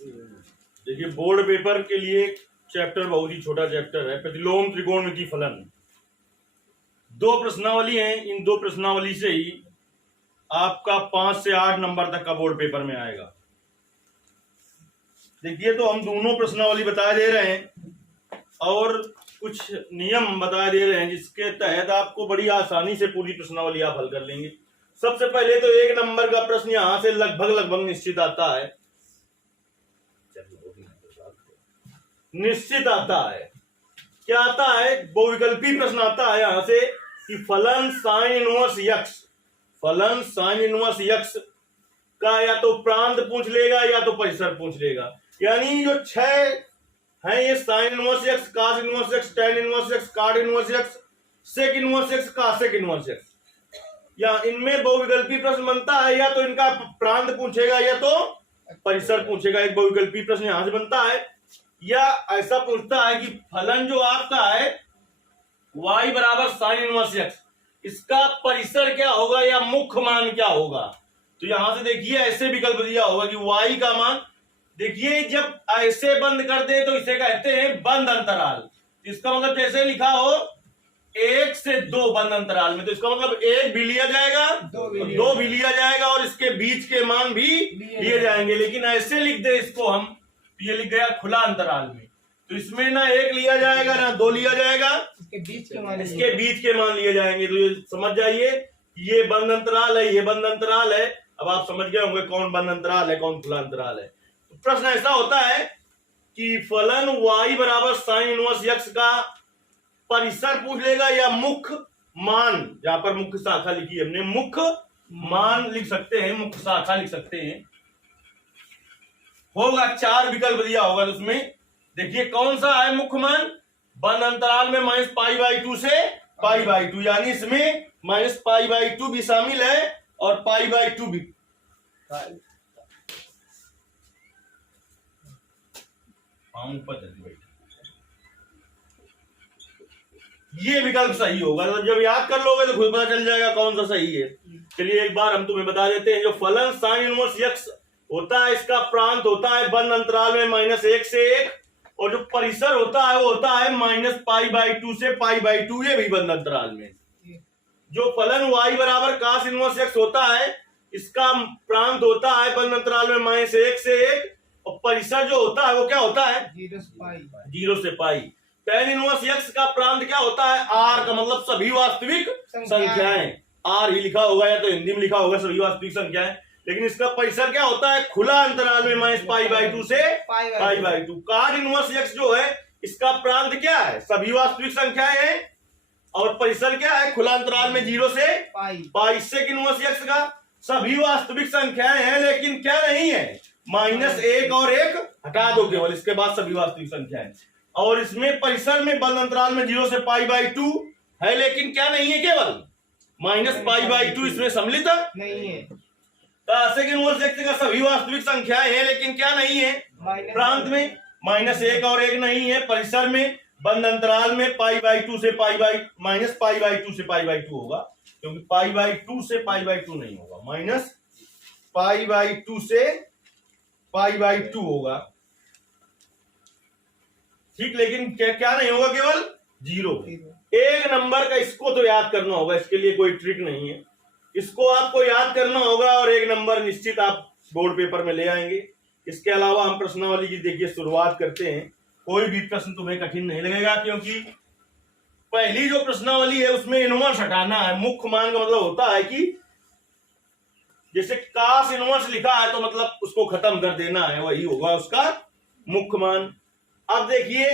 देखिए board paper के लिए चैप्टर बहुत ही छोटा चैप्टर है, प्रतिलोम त्रिकोणमिति फलन। दो प्रश्नावली हैं, इन दो प्रश्नावली से ही आपका 5 से 8 नंबर तक का बोर्ड पेपर में आएगा। देखिए तो हम दोनों प्रश्नावली बता दे रहे हैं और कुछ नियम बता दे रहे हैं जिसके तहत आपको बड़ी आसानी से पूरी प्रश्नावली आप हल कर लेंगे। सबसे पहले तो 1 नंबर का प्रश्न यहां से लगभग निश्चित आता है, क्या आता है? बहुविकल्पी प्रश्न आता है यहां से कि फलन साइन इनवर्स यक्स, फलन साइन इनवर्स यक्स का या तो प्रांत पूछ लेगा या तो परिसर पूछ लेगा। यानी जो 6 है ये sine inverse x, cos inverse x, tan inverse x, cot inverse x, sec inverse x, cosec inverse x, या इनमें बहुविकल्पी प्रश्न बनता है, या तो इनका प्रांत पूछेगा या तो परिसर पूछेगा। एक बहुविकल्पी प्रश्न यहां से बनता है, या ऐसा पूछता है कि फलन जो आपका है y बराबर साइन इनवर्स एक्स, इसका परिसर क्या होगा या मुख्य मान क्या होगा। तो यहां से देखिए ऐसे विकल्प दिया होगा कि y का मान, देखिए जब ऐसे बंद कर दे तो इसे कहते हैं बंद अंतराल। इसका मतलब जैसे लिखा हो 1 से 2 बंद अंतराल में, तो इसका मतलब 1 भी लिया जाएगा, 2 भी लिया जाएगा और इसके बीच के मान भी लिए जाएंगे। लेकिन ऐसे लिख दे इसको हम, ये लिख गया खुला अंतराल में, तो इसमें ना 1 लिया जाएगा ना 2 लिया जाएगा, इसके बीच के मान लिए जाएंगे। तो ये समझ जाइए ये बंद अंतराल है, ये बंद अंतराल है। अब आप समझ गए होंगे कौन बंद अंतराल है कौन खुला अंतराल है। तो प्रश्न ऐसा होता है कि फलन y बराबर साइन इनवर्स x का परिसर पूछ लेगा या मुख्य मान, जहां पर मुख्य शाखा लिखी है हमने, मुख्य मान लिख सकते हैं, मुख्य शाखा लिख सकते हैं। होगा 4 विकल्प दिया होगा, तो उसमें देखिए कौन सा है मुख्य मान, बंद अंतराल में -π/2 से π/2, यानी इसमें -π/2 भी शामिल है और π/2 भी। ये विकल्प सही होगा, तो जब याद कर लोगे तो खुद पता चल जाएगा कौन सा सही है। चलिए एक बार हम तुम्हें बता देते हैं। जो फलन साइन इनवर्स x होता है, इसका प्रांत होता है बंद अंतराल में -1 से 1, और जो परिसर होता है वो होता है -π/2 से π/2, ये भी बंद अंतराल में। जो फलन y बराबर कास इनवर्स x होता है, इसका प्रांत होता है बंद अंतराल में -1 से 1, और परिसर जो होता है वो क्या होता है 0 से पाई। tan इनवर्स x का प्रांत क्या होता है r का, मतलब सभी वास्तविक संख्याएं, r ही लिखा होगा या तो हिंदी में लिखा होगा सभी वास्तविक संख्याएं। लेकिन इसका परिसर क्या होता है खुला अंतराल में -π/2 से π/2। कार्ड इनवर्स x जो है इसका प्रांत क्या है सभी वास्तविक संख्याएं हैं, और परिसर क्या है खुला अंतराल में 0 से पाई। सेक इनवर्स x का सभी वास्तविक संख्याएं हैं, लेकिन क्या नहीं है -1 और 1 हटा दो केवल, इसके बाद सभी वास्तविक संख्याएं। और इसमें परिसर में बंद अंतराल में 0 से π/2 है, लेकिन क्या नहीं है केवल -π/2 इसमें सम्मिलित नहीं है। सेक इनवर्स x का सभी वास्तविक संख्याएं हैं, लेकिन क्या नहीं है प्रांत में -1 और 1 नहीं है। परिसर में बंद अंतराल में π/2 से -π/2 से π/2 होगा, क्योंकि π/2 से π/2 नहीं होगा, -π/2 से π/2 होगा, ठीक। लेकिन क्या नहीं होगा केवल 0। 1 नंबर का इसको तो याद करना होगा, इसके लिए कोई ट्रिक नहीं है, इसको आपको याद करना होगा और 1 नंबर निश्चित आप बोर्ड पेपर में ले आएंगे। इसके अलावा हम प्रश्नावली की देखिए शुरुआत करते हैं। कोई भी प्रश्न तुम्हें कठिन नहीं लगेगा, क्योंकि पहली जो प्रश्नावली है उसमें इनवर्स हटाना है। मुख्य मान का मतलब होता है कि जैसे कास इनवर्स लिखा है तो मतलब उसको खत्म कर देना है, वही होगा उसका मुख्य मान। अब देखिए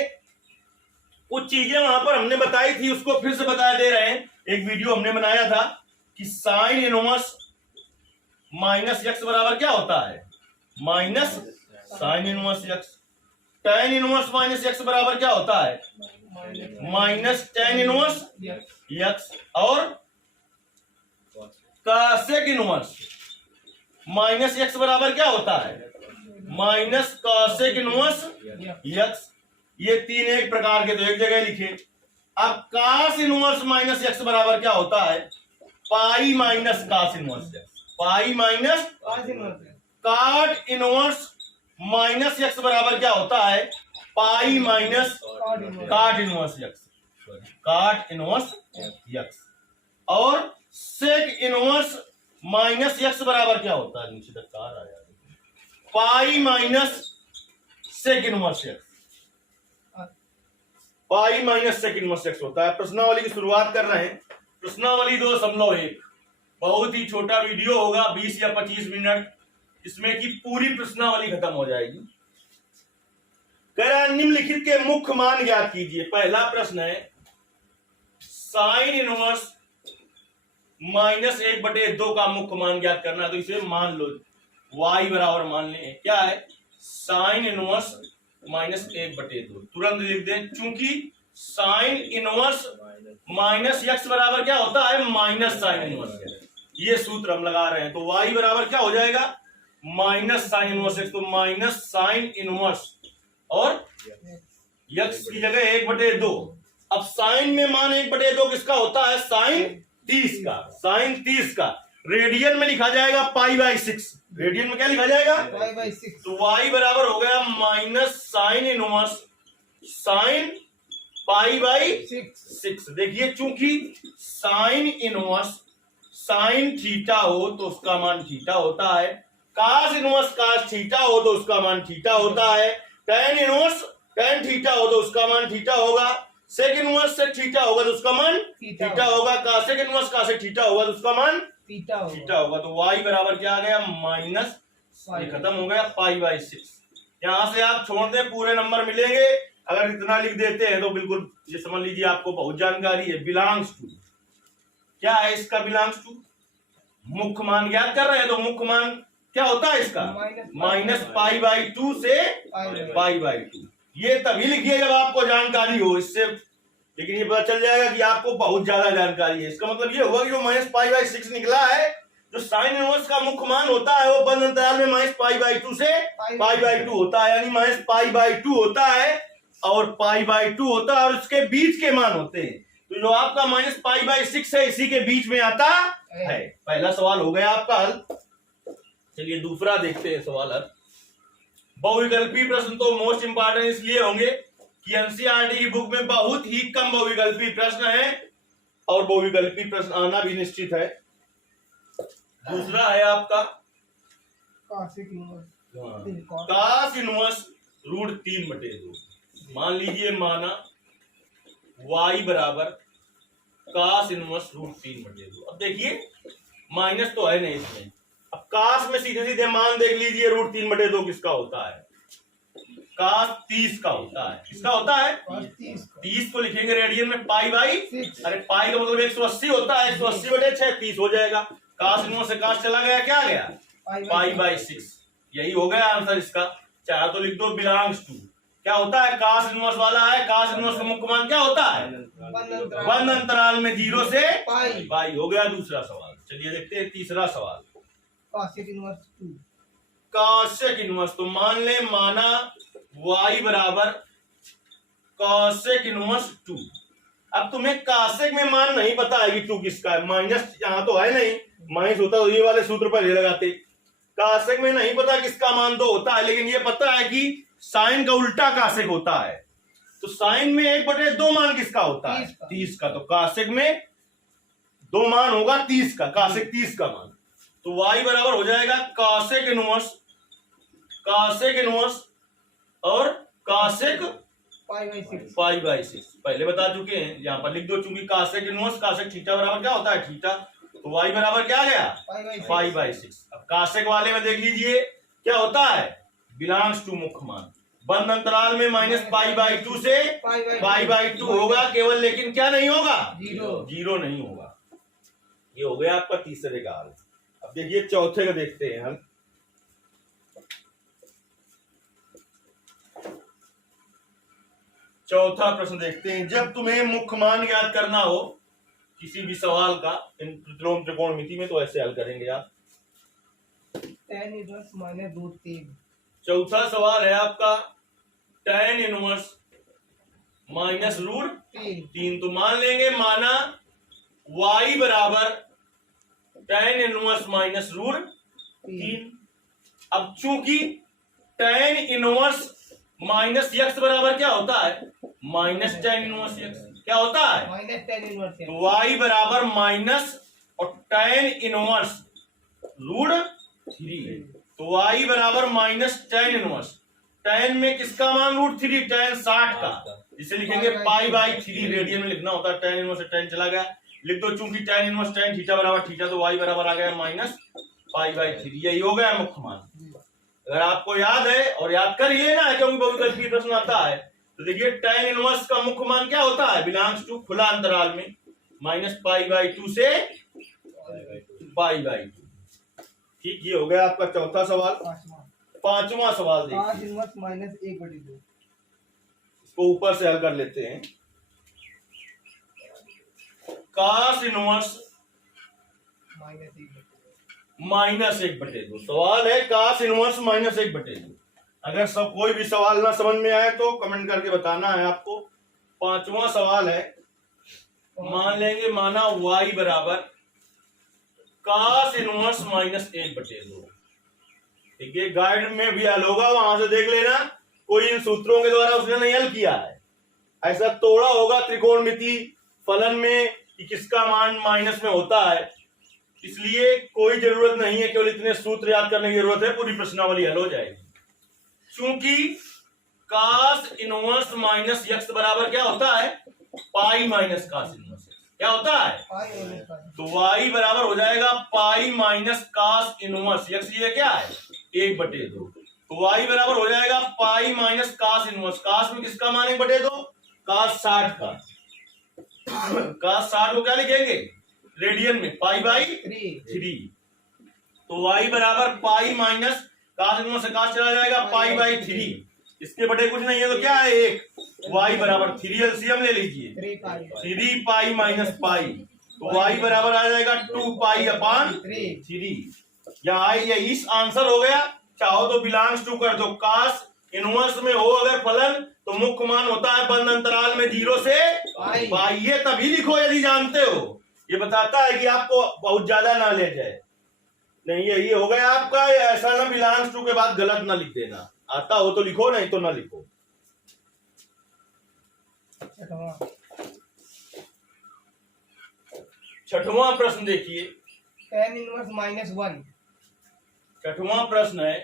कुछ चीजें वहां पर हमने बताई थी, उसको फिर से बता दे रहे हैं। एक वीडियो हमने बनाया था कि साइन इनवर्स -x बराबर क्या होता है sign inverse x। tan inverse -x बराबर क्या होता है -tan इनवर्स x। और कासेक इनवर्स -x बराबर क्या होता है कासेक इनवर्स x। ये 3 एक प्रकार के तो एक जगह लिखे। अब कास इनवर्स -x बराबर क्या होता है pi minus cos inverse x, pi minus cot inverse minus x बराबर क्या होता है, pi minus cot inverse x, cot inverse x. और सेक इनवर्स माइनस यक्स बराबर क्या होता है, नीचे तक कार आया, pi minus sec inverse x, pi minus sec inverse x होता है। प्रश्नावली की शुरुआत कर रहे हैं। प्रश्नावली 2.1 बहुत ही छोटा वीडियो होगा, 20 या 25 मिनट, इसमें की पूरी प्रश्नावली खत्म हो जाएगी। कह रहा है निम्नलिखित के मुख्य मान ज्ञात कीजिए। पहला प्रश्न है साइन इनवर्स माइनस 1/2 का मुख्य मान ज्ञात करना है। तो इसे मान लो y बराबर मान लें क्या है, साइन इनवर्स माइनस 1/2। तुरंत लिख दें, चूंकि साइन इनवर्स माइनस यक्स बराबर क्या होता है, माइनस साइन इनवर्स। ये सूत्र हम लगा रहे हैं। तो y बराबर क्या हो जाएगा, माइनस साइन इनवर्स एक्स। तो माइनस साइन इनवर्स और यक्स की जगह 1/2। अब साइन में मान 1/2 किसका होता है, साइन 30 का, साइन 30 का। रेडियन में लिखा जाएगा π/6, रेडियन में क्या लिखा जाएगा, π/6। तो y बराबर हो गया माइनस साइन इनवर्स साइन π/6। देखिए चूंकि साइन इनवर्स साइन थीटा हो तो उसका मान थीटा होता है, कास इनवर्स कास थीटा हो तो उसका मान थीटा होता है, टेन इनवर्स टेन थीटा हो तो उसका मान थीटा होगा, सेक इनवर्स सेक थीटा होगा तो उसका मान थीटा होगा, कासेक इनवर्स कासेक थीटा होगा तो उसका मान थीटा होगा। तो y बराबर क्या आ गया, माइनस, खत्म हो गया π/6। यहां से आप छोड़ दें, पूरे नंबर मिलेंगे। अगर इतना लिख देते हैं तो बिल्कुल ये समझ लीजिए आपको बहुत जानकारी है। बिलोंग्स टू क्या है इसका, बिलोंग्स टू मुख्य मान ज्ञात कर रहे हैं। तो मुख्य मान क्या होता है इसका, माइनस π/2 से π/2। ये तभी लिखिए जब आपको जानकारी हो इससे, लेकिन ये पता चल जाएगा कि आपको बहुत ज्यादा जानकारी है। इसका मतलब ये हुआ कि जो माइनस π/6 निकला है, जो साइन इनवर्स का मुख्य मान होता है वो बंद अंतराल में माइनस π/2 से π/2 होता है, यानी माइनस π/2 होता है और π/2 होता है और उसके बीच के मान होते हैं। तो जो आपका माइनस π/6 है इसी के बीच में आता है। पहला सवाल हो गया आपका हल। चलिए दूसरा देखते हैं सवाल हल। बहुविकल्पी प्रश्न तो मोस्ट इंपॉर्टेंट इसलिए होंगे कि एनसीईआरटी की बुक में बहुत ही कम बहुविकल्पी प्रश्न है और बहुविकल्पी प्रश्न आना भी निश्चित है। दूसरा है आपका कास इनवर्स √3/2। मान लीजिए माना y बराबर कास इनवर्स √3/2। अब देखिए माइनस तो है नहीं इसमें, अब कास में सीधे सीधे मान देख लीजिए √3/2 किसका होता है, कास 30 का होता है। किसका होता है, 30 को लिखेंगे रेडियन में π/6। अरे पाई का मतलब 180 होता है, 180/6 30 हो जाएगा। कास इनवर्स से कास चला गया, क्या आ गया, π/6। यही हो गया आंसर इसका। चाहे तो लिख दो बिलोंग्स टू क्या होता है, कास इनवर्स वाला है। कास इनवर्स का मुख्य मान क्या होता है, बंद अंतराल में 0 से पाई। हो गया दूसरा सवाल। चलिए देखते हैं तीसरा सवाल। कासेक इनवर्स तो मान ले, माना y बराबर कासेक इनवर्स 2। अब तुम्हें कासेक में मान नहीं पता है कि 2 किसका है, माइनस यहाँ तो है नहीं, माइनस होता तो ये वाले सूत्र पर लगाते। कासेक में नहीं पता किसका मान तो होता है, लेकिन ये पता है कि साइन का उल्टा कासेक होता है। तो साइन में 1/2 मान किसका होता है, 30 का। तो कासेक में 2 मान होगा 30 का, कासेक 30 का मान। तो y बराबर हो जाएगा कासेक इनवर्स और कासेक π/6। पहले बता चुके हैं, यहां पर लिख दो, चूंकि कासेक इनवर्स कासेक थीटा बराबर क्या होता है, थीटा। तो y बराबर क्या गया, π/6। अब कासेक वाले में देख लीजिए क्या होता है, बिलोंग्स टू मुख्य मान, बंद अंतराल में माइनस π/2 से π/2 होगा केवल, लेकिन क्या नहीं होगा, जीरो नहीं होगा। ये हो गया आपका तीसरे का हल। अब देखिए चौथे का देखते हैं हम। चौथा प्रश्न देखते हैं। जब तुम्हें मुख्य मान ज्ञात करना हो किसी भी सवाल का इन प्रतिलोम त्रिकोणमिति में, तो ऐसे हल करेंगे आप। tan inverse -√3। चौथा सवाल है आपका tan इनवर्स -√3। तो मान लेंगे, माना y बराबर tan इनवर्स -√3। अब चूंकि tan इनवर्स माइनस यक्स बराबर क्या होता है? Minus tan inverse x. क्या होता है? माइनस टेन इनवर्स तो y बराबर माइनस और tan इनवर्स √3। तो y बराबर माइनस tan इनवर्स, tan में किसका मान √3? tan 60 का, जिसे लिखेंगे पाई बाई 3। रेडियन में लिखना होता है, tan इनवर्स से tan चला गया, लिख दो। चूंकि tan इनवर्स tan थीटा बराबर थीटा, तो y बराबर आ गया माइनस पाई बाई 3। यही हो गया मुख्य मान। अगर आपको याद है, और याद करिए ना, क्योंकि बहुविकल्पीय प्रश्न आता है, तो देखिए tan इनवर्स का मुख्य मान क्या होता है? बिलोंग्स टू खुला अंतराल में माइनस पाई बाई 2 से पाई बाई 2। ठीक, ये हो गया आपका चौथा सवाल। पांचवा सवाल देखिए, cos इनवर्स माइनस 1/2। इसको ऊपर से हल कर लेते हैं। cos inverse minus 1/2। -1/2। सवाल है cos इनवर्स -1/2। अगर सब कोई भी सवाल ना समझ में आए तो कमेंट करके बताना है आपको। पांचवा सवाल है, मान लेंगे माना y बराबर cos इनवर्स -1/2। ठीक है, गाइड में भी हल होगा, वहां से देख लेना। कोई इन सूत्रों के द्वारा उसने नहीं हल किया है, ऐसा तोड़ा होगा त्रिकोणमिति फलन में कि किसका मान माइनस में होता है, इसलिए कोई जरूरत नहीं है, केवल इतने सूत्र याद करने की जरूरत है, पूरी प्रश्नावली हल हो जाएगी। क्योंकि cos इनवर्स माइनस यक्स बराबर क्या होता है? Pi minus cos inverse. क्या होता है? तो y बराबर हो जाएगा pi minus cos inverse x. ये क्या है? 1/2। तो y बराबर हो जाएगा pi minus cos inverse. cos में किसका मान 1/2? cos 60 का। cos 60 को क्या लिखेंगे? रेडियन में पाई बाई 3। तो y बराबर पाई माइनस cos इनवर्स से cos चला जाएगा, पाई बाई 3। इसके बटे कुछ नहीं है तो क्या है? 1। y बराबर 3 एलसीएम ले लीजिए, 3 पाई माइनस पाई, तो y बराबर आ जाएगा 2 पाई अपान 3। या ये इस आंसर हो गया। चाहो तो बिलोंग्स टू कर दो। cos इनवर्स में हो अगर फलन, तो मुख्य मान होता है बंद अंतराल में 0 से पाई। ये तभी लिखो यदि जानते हो, ये बताता है कि आपको बहुत ज्यादा ना ले जाए। नहीं, यही हो गया आपका। ऐसा ना बिलोंग्स टू के बाद गलत ना लिख देना, आता हो तो लिखो, नहीं तो ना लिखो। छठवां प्रश्न देखिए, tan इनवर्स -1। छठवां प्रश्न है,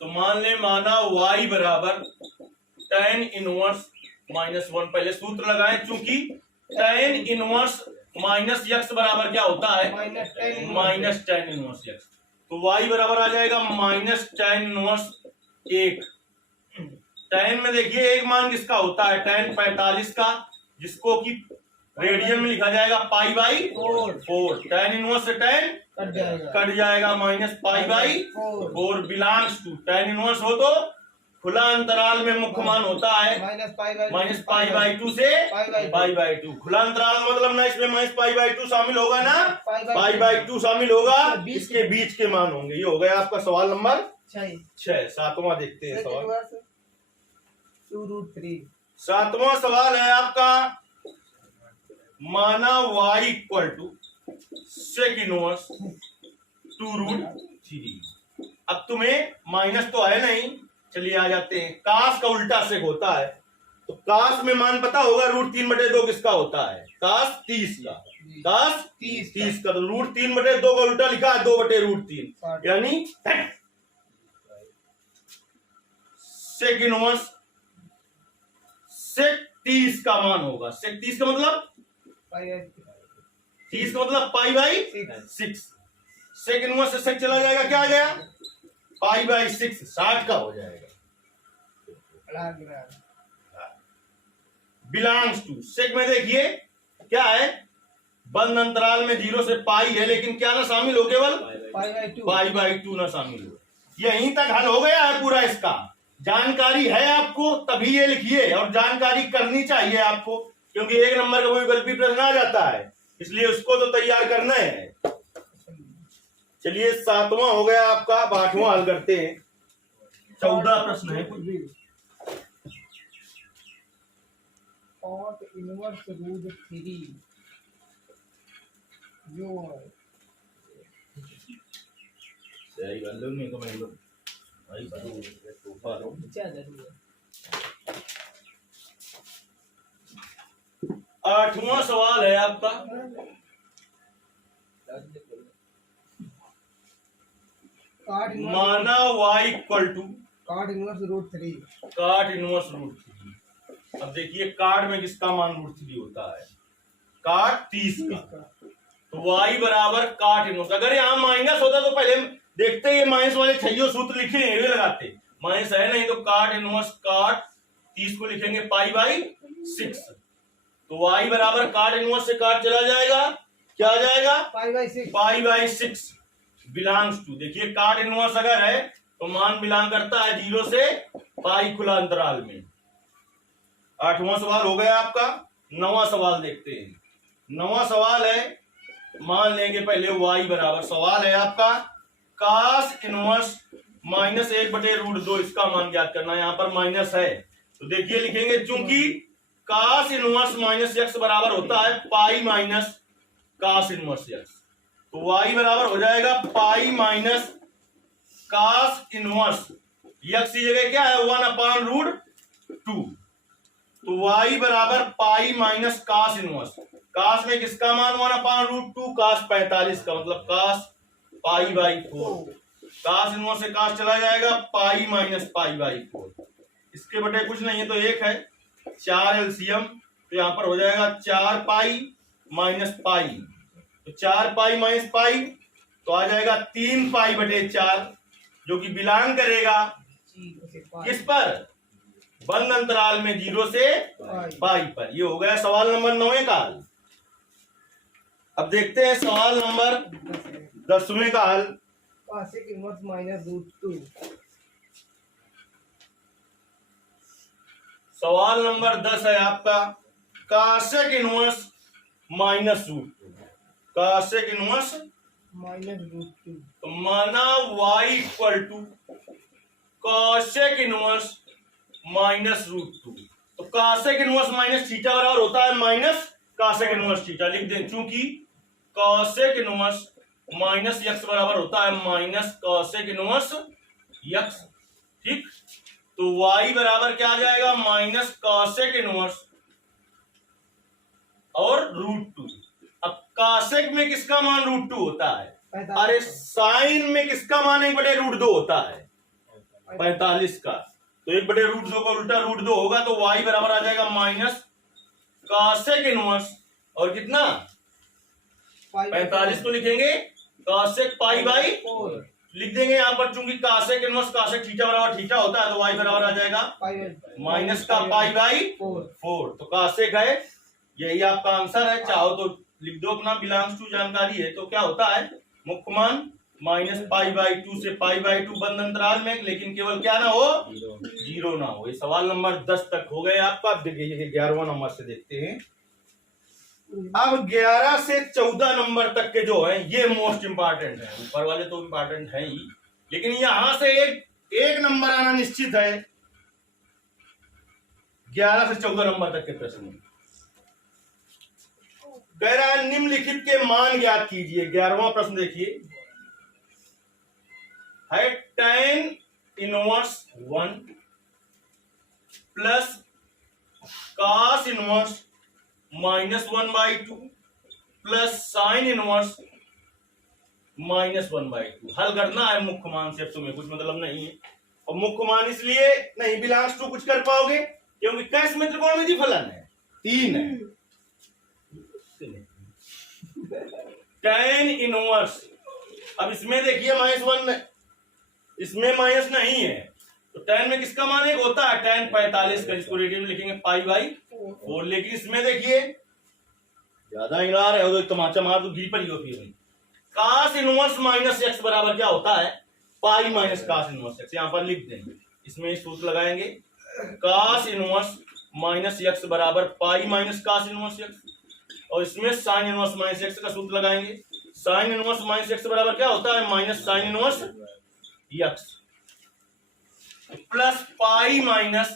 तो मान ले माना y बराबर tan इनवर्स -1। पहले सूत्र लगाएं, चूंकि tan इनवर्स माइनस यक्स बराबर क्या होता है? Minus tan inverse x. तो y बराबर आ जाएगा माइनस tan इनवर्स 1। tan में देखिए एक मान किसका होता है? tan 45 का, जिसको कि रेडियन में लिखा जाएगा पाई बाई 4। tan इनवर्स से tan कट जाएगा, minus pi by 4। Belongs to, tan inverse हो तो खुला अंतराल में मुख्य मान होता है माइनस पाई बाई 2 से पाई बाई 2। खुला अंतराल का मतलब ना इसमें माइनस पाई बाई 2 शामिल होगा ना, पाई बाई 2 शामिल होगा, इसके बीच के मान होंगे। ये हो गया आपका सवाल नंबर 6। सातवां देखते हैं सवाल। 2√3। सातवां सवाल है आपका, माना y equal to sec inverse 2√3। अब तुम्हें माइनस तो है नहीं, चलिए आ जाते हैं। कास का उल्टा सेक होता है, तो कास में मान पता होगा √3/2 किसका होता है? कास 30 का। कास 30 का, तो √3/2 का उल्टा लिखा है 2/√3, यानी सेक इनवर्स सेक 30 का मान होगा। सेक 30 का मतलब 30 का मतलब पाई बाई 6। सेक इनवर्स से सेक चला जाएगा, क्या आ गया? पाई बाई 6, 60 का हो जाएगा। बिलोंग्स टू, सेक में देखिए क्या है? बंद अंतराल में 0 से पाई है, लेकिन क्या ना शामिल हो? केवल पाई बाई 2 ना शामिल हो। यहीं तक हल हो गया है पूरा। इसका जानकारी है आपको तभी ये लिखिए, और जानकारी करनी चाहिए आपको, क्योंकि 1 नंबर का बहुविकल्पी प्रश्न आ जाता है, इसलिए उसको तो तैयार करना है। चलिए, सातवां हो गया आपका, 8वां हल करते हैं। 14 प्रश्न है। cot इनवर्स √3 जो सही कर लो, नहीं तो मैं लो। आठवां सवाल है आपका, माना y equal to cot inverse root 3 cot inverse root 3। अब देखिए कार्ड में किसका मान रूट 3 होता है, काट 30 का, तो y बराबर काट इनवर्स। अगर यहाँ माइनस होता तो पहले देखते ये माइनस वाले छैयो सूत्र लिखे हैं, ये लगाते, माइनस है नहीं तो काट इनवर्स काट 30 को लिखेंगे पाई बाई 6, तो y बराबर काट इनवर्स से काट चला जाएगा, क्या आ जाएगा पाई बाई 6 बिलोंग्स टू। देखिए काट इनवर्स अगर है तो मान बिलोंग करता है 0 से पाई खुला अंतराल में। आठवां सवाल हो गया आपका। नौवां सवाल देखते हैं। नौवां सवाल है, मान लेंगे पहले y बराबर, सवाल है आपका कास इनवर्स माइनस 1/√2, इसका मान ज्ञात करना है। यहाँ पर माइनस है तो देखिए लिखेंगे, चूंकि कास इनवर्स माइनस x बराबर होता है pi minus cos inverse x, तो y बराबर हो जाएगा pi minus cos inverse x की जगह क्या है 1/√2, तो y बराबर pi minus cos inverse, cos में किसका मान 1/√2, कास 45 का, मतलब कास पाई बाई 4, कास इनवर्स से कास चला जाएगा पाई माइनस पाई बाई 4, इसके बटे कुछ नहीं है तो 1 है, 4 एलसीएम, तो यहां पर हो जाएगा 4 पाई माइनस पाई, तो 4 पाई माइनस पाई तो आ जाएगा 3 पाई बटे 4, जो कि बिलोंग करेगा किस पर, बंद अंतराल में 0 से पाई पर। ये हो गया सवाल नंबर 9 का हल। अब देखते हैं सवाल नंबर 10वें का हल। कासेक इनवर्स माइनस रूट 2, सवाल नंबर 10 है आपका cosec inverse minus root 2, cosec inverse minus root 2, तो माना y equal to cosec inverse minus root 2, तो कासेक इनवर्स माइनस थीटा बराबर होता है माइनस कासेक इनवर्स थीटा, लिख दें, चूंकि कासेक इनवर्स माइनस x बराबर होता है माइनस कासेक इनवर्स x, ठीक, तो y बराबर क्या आ जाएगा माइनस कासेक इनवर्स और रूट 2। अब कासेक में किसका मान रूट 2 होता है, अरे साइन में किसका मान 1/√2 होता है 45 का, तो 1/√2 का उल्टा √2 होगा, तो y बराबर आ जाएगा माइनस कासेक इनवर्स और कितना 45 को लिखेंगे कासेक पाई बाई 4, लिख देंगे यहाँ पर, चूंकि कासेक इनवर्स कासेक थीटा बराबर थीटा होता है, तो y बराबर आ जाएगा माइनस का पाई बाई 4, तो कासेक है, यही आपका आंसर है। चाहो तो लिख दो अपना, बिलोंग्स टू जानकारी है तो क्या होता है मुख्य मान माइनस पाई बाई 2 से पाई बाई 2 बंद अंतराल में, लेकिन केवल क्या ना हो 0 ना हो। ये सवाल नंबर 10 तक हो गए आपका। अब देखिए 11वां नंबर से देखते हैं। अब 11 से 14 नंबर तक के जो है ये मोस्ट इंपॉर्टेंट है, ऊपर वाले तो इंपॉर्टेंट है ही, लेकिन यहां से एक नंबर आना निश्चित है 11 से 14 नंबर तक के प्रश्न। कह रहा है निम्नलिखित के मान ज्ञात कीजिए। 11वां प्रश्न देखिए है tan inverse 1 plus cos inverse -1/2 plus sign inverse -1/2। हल करना है मुख्य मान से, अब तुम्हें कुछ मतलब नहीं है, और मुख्य मान इसलिए नहीं बिलोंग्स टू कुछ कर पाओगे क्योंकि कैश में त्रिकोणमिति फलन है 3 है। tan इनवर्स, अब इसमें देखिए -1, इसमें माइनस नहीं है, तो tan में किसका मान 1 होता है, tan 45 का, इसको रेडियन में लिखेंगे पाई बाई 4, लेकिन इसमें देखिए ज्यादा हिला रहे हो तो तमाचा मार दो, घी पर ही होती है। कास इनवर्स माइनस x बराबर क्या होता है, pi minus cos inverse x, यहां पर लिख देंगे, इसमें सूत्र लगाएंगे, कास इनवर्स माइनस x बराबर pi minus cos inverse x, और इसमें साइन इनवर्स माइनस x का सूत्र लगाएंगे, साइन इनवर्स माइनस x बराबर क्या होता है, minus sine inverse x plus pi minus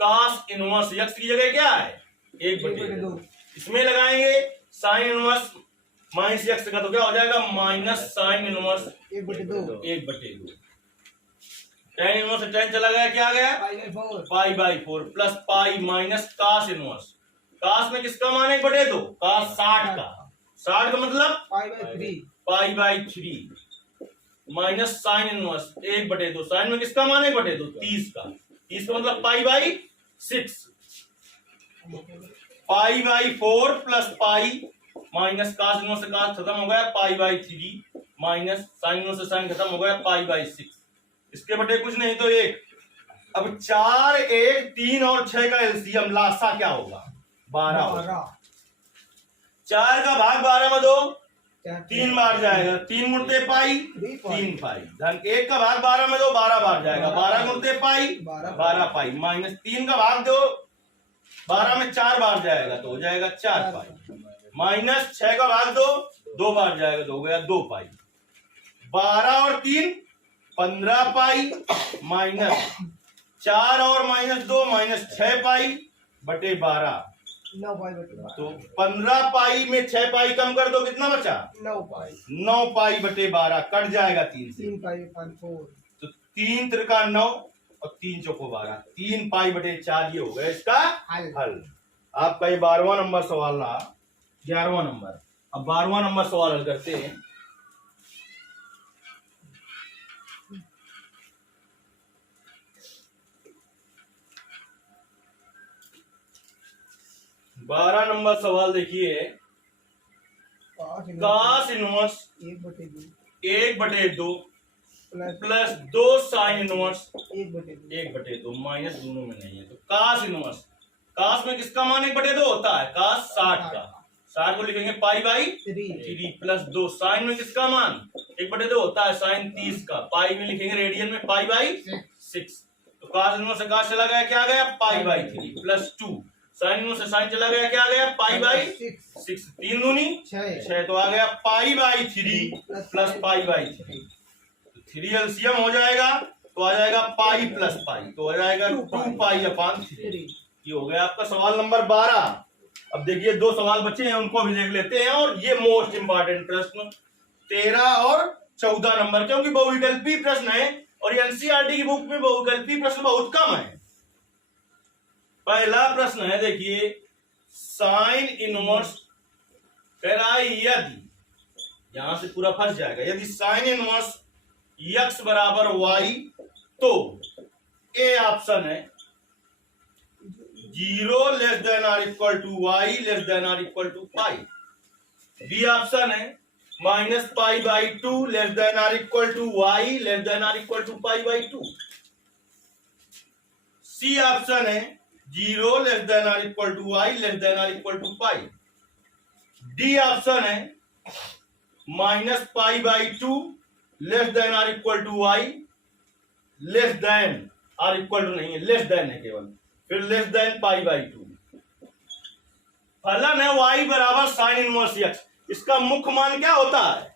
cos inverse x की जगह क्या है 1/2, इसमें लगाएंगे साइन इनवर्स माइनस x का, तो क्या हो जाएगा minus sine inverse 1/2। Tan inverse से टेन चला गया, क्या आ गया? Pi by 4 pi by 4 plus pi minus cos inverse. Cos में किसका मान 1/2? कास 60 का। 60 का मतलब pi by 3 pi by 3 minus sine inverse 1/2। Sine में किसका मान 1/2? 30 का। 30 का मतलब pi by 6। Pi by 4 plus pi minus cos inverse से कास खत्म हो गया, pi by 3 minus sine inverse से साइन खत्म हो गया, पाई बाई 6। इसके बटे कुछ नहीं तो 1। अब 4, 1, 3 और 6 का एलसीएम लासा क्या होगा? 12 होगा। 4 का भाग 12 में 2 3 बार जाएगा, 3 मुड़ते पाई 3 पाई। धन 1 का भाग 12 में 2 12 बार जाएगा, 12 मुड़ते पाई 12 पाई। माइनस 3 का भाग 2 12 में 4 बार जाएगा तो हो जाएगा 4 पाई। माइनस 6 का भाग 2 बार जाएगा तो हो गया 2 पाई। 12 और 3 15 पाई माइनस 4 और माइनस 2 माइनस 6 पाई बटे 12। 9 पाई बटे 12 तो 15 पाई में 6 पाई कम कर दो, कितना बचा? 9 पाई 9 पाई बटे 12 कट जाएगा 3 से। 3 पाई 4 तो 3 त्रिका 9 और 3 चौको 12, 3 पाई बटे 4 ये हो गया इसका हल। आपका ये 12वां नंबर सवाल रहा। 11वां नंबर। अब 12वां नंबर सवाल हल करते हैं। बारह नंबर सवाल देखिए। Cos inverse 1/2 plus 2 sine inverse 1/2 minus दोनों में नहीं है तो कास इनवर्स। कास में किसका मान 1/2 होता है? कास 60 का। 60 को लिखेंगे पाई बाई 3 प्लस 2। साइन में किसका मान 1/2 होता है? साइन 30 का। पाई में लिखेंगे रेडियन में पाई बाई 6। तो कास इनवर्स से कास चला गया, क्या आ गया? Pi by 3 plus 2। Sine inverse से साइन चला गया, क्या आ गया? Pi by 6। 3 दूनी 6 तो आ गया pi by 3 plus pi by 3। 3 LCM हो जाएगा तो आ जाएगा पाई प्लस पाई तो हो जाएगा 2 पाई अपॉन 3। ये हो गया आपका सवाल नंबर 12। अब देखिए 2 सवाल बचे हैं, उनको भी देख लेते हैं। और ये मोस्ट इंपॉर्टेंट प्रश्न 13 और 14 नंबर, क्योंकि बहुविकल्पी प्रश्न है और एनसीईआरटी की बुक में बहुविकल्पी प्रश्न बहुत कम है। पहला प्रश्न है देखिए, साइन इनवर्स कह रहा है यदि, यहां से पूरा फंस जाएगा, यदि साइन इनवर्स x बराबर y तो ए ऑप्शन है 0 less than or equal to y less than or equal to pi. B option है minus pi by 2 less than or equal to y less than or equal to pi by 2। C option है 0 less than or equal to y less than or equal to pi. D option है minus pi by 2 less than or equal to y less than or equal to नहीं है, less than है केवल, फिर less than pi by 2। फलन है y बराबर sign inverse x। इसका मुख्य मान क्या होता है?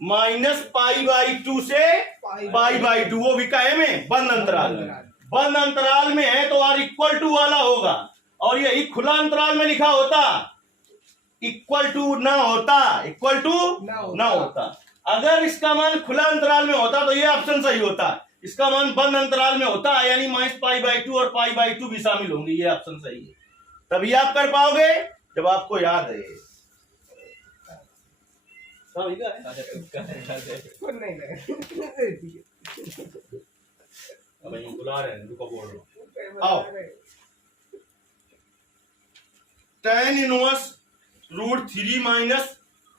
माइनस पाई बाई 2 से पाई बाई 2, वो भी काहे में? बंद अंतराल में। बंद अंतराल में है तो आर इक्वल टू वाला होगा, और यही खुला अंतराल में लिखा होता इक्वल टू ना होता, इक्वल टू ना होता। अगर इसका मान खुला अंतराल में होता तो ये ऑप्शन सही होता। इसका मान बंद अंतराल में होता है, यानी माइनस पाई बाई 2 और पाई बाई 2 भी शामिल होंगे, ये ऑप्शन सही है। तभी आप कर पाओगे जब आपको याद है। अब ये बुला रहे हैं, रुको बोल रहा हूं। आओ, tan inverse root 3 minus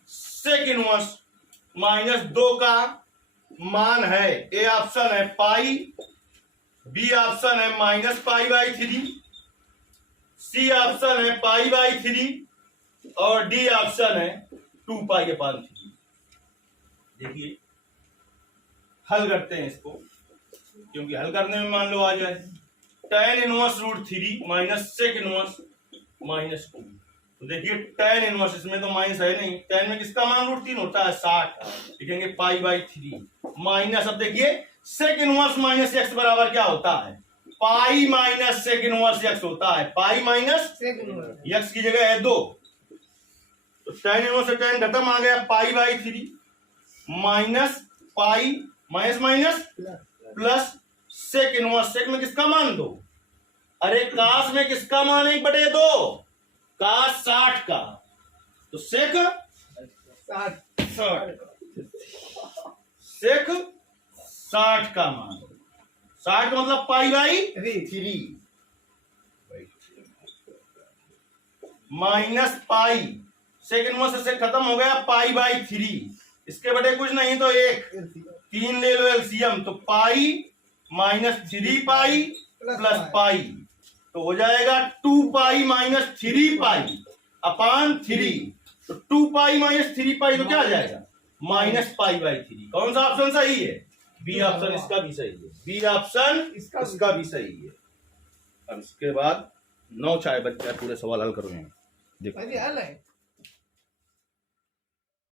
sec inverse minus 2 का मान है, ए ऑप्शन है पाई, बी ऑप्शन है minus pi by 3, C option है पाई बाई 3 और डी ऑप्शन है 2 पाई अपॉन 3। देखिए हल करते हैं इसको, क्योंकि हल करने में मान लो आ जाए tan inverse root 3 minus sec inverse minus 2। तो देखिए tan इनवर्स, इसमें तो माइनस है नहीं, tan में किसका मान रूट 3 होता है 60, लिखेंगे पाई बाई 3 माइनस। अब देखिए सेक इनवर्स माइनस एक्स बराबर क्या होता है? Pi minus sec inverse x होता है। पाई माइनस एक्स की जगह है 2, तो tan इनवर्स से tan खत्म, आ गया pi by 3 minus pi minus minus plus sec inverse, sec में किसका मान 2, अरे काश में किसका मान 1/2, काश 60 का, तो सेक 60, सेक 60 का मान, 60 का मतलब π/3 माइनस पाई, सेक इनवर्स से खत्म हो गया, π/3, इसके बटे कुछ नहीं तो 1, 3 ले लो एलसीएम, तो pi minus 3 pi plus pi, तो हो जाएगा 2 पाई माइनस 3 पाई अपान 3, तो 2 पाई माइनस 3 पाई तो क्या आ जाएगा माइनस π/3। कौन सा ऑप्शन सही है? बी ऑप्शन, इसका भी सही है, बी ऑप्शन इसका भी सही है। अब इसके बाद 9 चाय बच्चे पूरे सवाल हल करोगे, देखो अरे हल है।